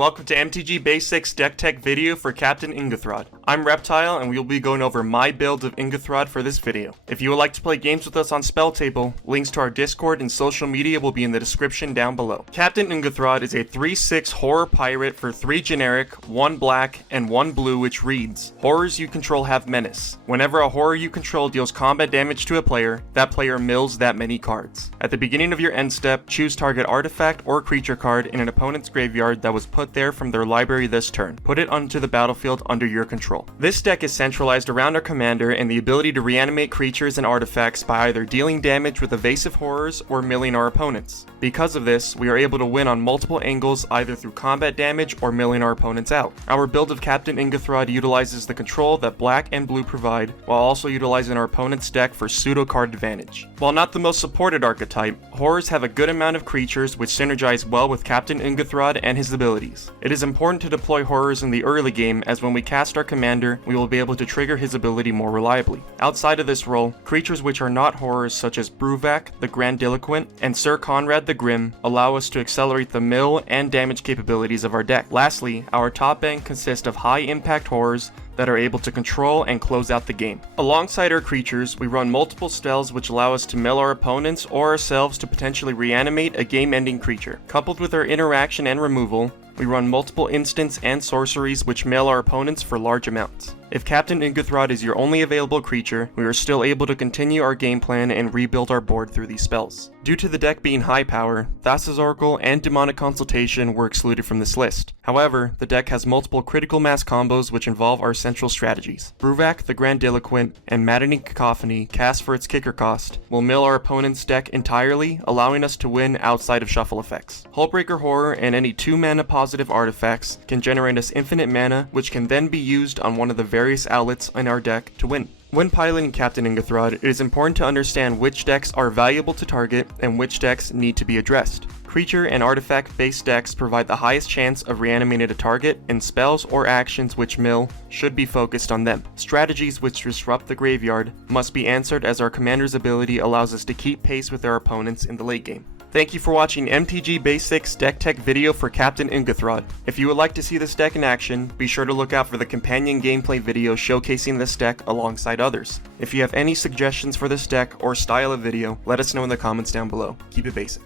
welcome to MTG Basics Deck Tech video for Captain Nghathrod. I'm Reptile and we will be going over my build of Nghathrod for this video. If you would like to play games with us on Spell Table, links to our Discord and social media will be in the description down below. Captain Nghathrod is a 3/6 horror pirate for 3 generic, 1 black, and 1 blue, which reads, horrors you control have menace. Whenever a horror you control deals combat damage to a player, that player mills that many cards. At the beginning of your end step, choose target artifact or creature card in an opponent's graveyard that was put there from their library this turn. Put it onto the battlefield under your control. This deck is centralized around our commander and the ability to reanimate creatures and artifacts by either dealing damage with evasive horrors or milling our opponents. Because of this, we are able to win on multiple angles either through combat damage or milling our opponents out. Our build of Captain Nghathrod utilizes the control that black and blue provide, while also utilizing our opponent's deck for pseudo card advantage. While not the most supported archetype, horrors have a good amount of creatures which synergize well with Captain Nghathrod and his abilities. It is important to deploy horrors in the early game, as when we cast our commander, we will be able to trigger his ability more reliably. Outside of this role, creatures which are not horrors such as Bruvak, the Grandiloquent, and Sir Conrad the Grim allow us to accelerate the mill and damage capabilities of our deck. Lastly, our top end consists of high impact horrors that are able to control and close out the game. Alongside our creatures, we run multiple spells which allow us to mill our opponents or ourselves to potentially reanimate a game-ending creature. Coupled with our interaction and removal, we run multiple instants and sorceries which mill our opponents for large amounts. If Captain Nghathrod is your only available creature, we are still able to continue our game plan and rebuild our board through these spells. Due to the deck being high power, Thassa's Oracle and Demonic Consultation were excluded from this list. However, the deck has multiple critical mass combos which involve our central strategies. Bruvak, the Grandiloquent, and Maddening Cacophony, cast for its kicker cost, will mill our opponent's deck entirely, allowing us to win outside of shuffle effects. Hullbreaker Horror and any 2 mana positive artifacts can generate us infinite mana, which can then be used on one of the various outlets in our deck to win. When piloting Captain Nghathrod, it is important to understand which decks are valuable to target and which decks need to be addressed. Creature and artifact-based decks provide the highest chance of reanimating a target, and spells or actions which mill should be focused on them. Strategies which disrupt the graveyard must be answered, as our commander's ability allows us to keep pace with our opponents in the late game. Thank you for watching MTG Basics Deck Tech video for Captain Nghathrod. If you would like to see this deck in action, be sure to look out for the companion gameplay video showcasing this deck alongside others. If you have any suggestions for this deck or style of video, let us know in the comments down below. Keep it basic.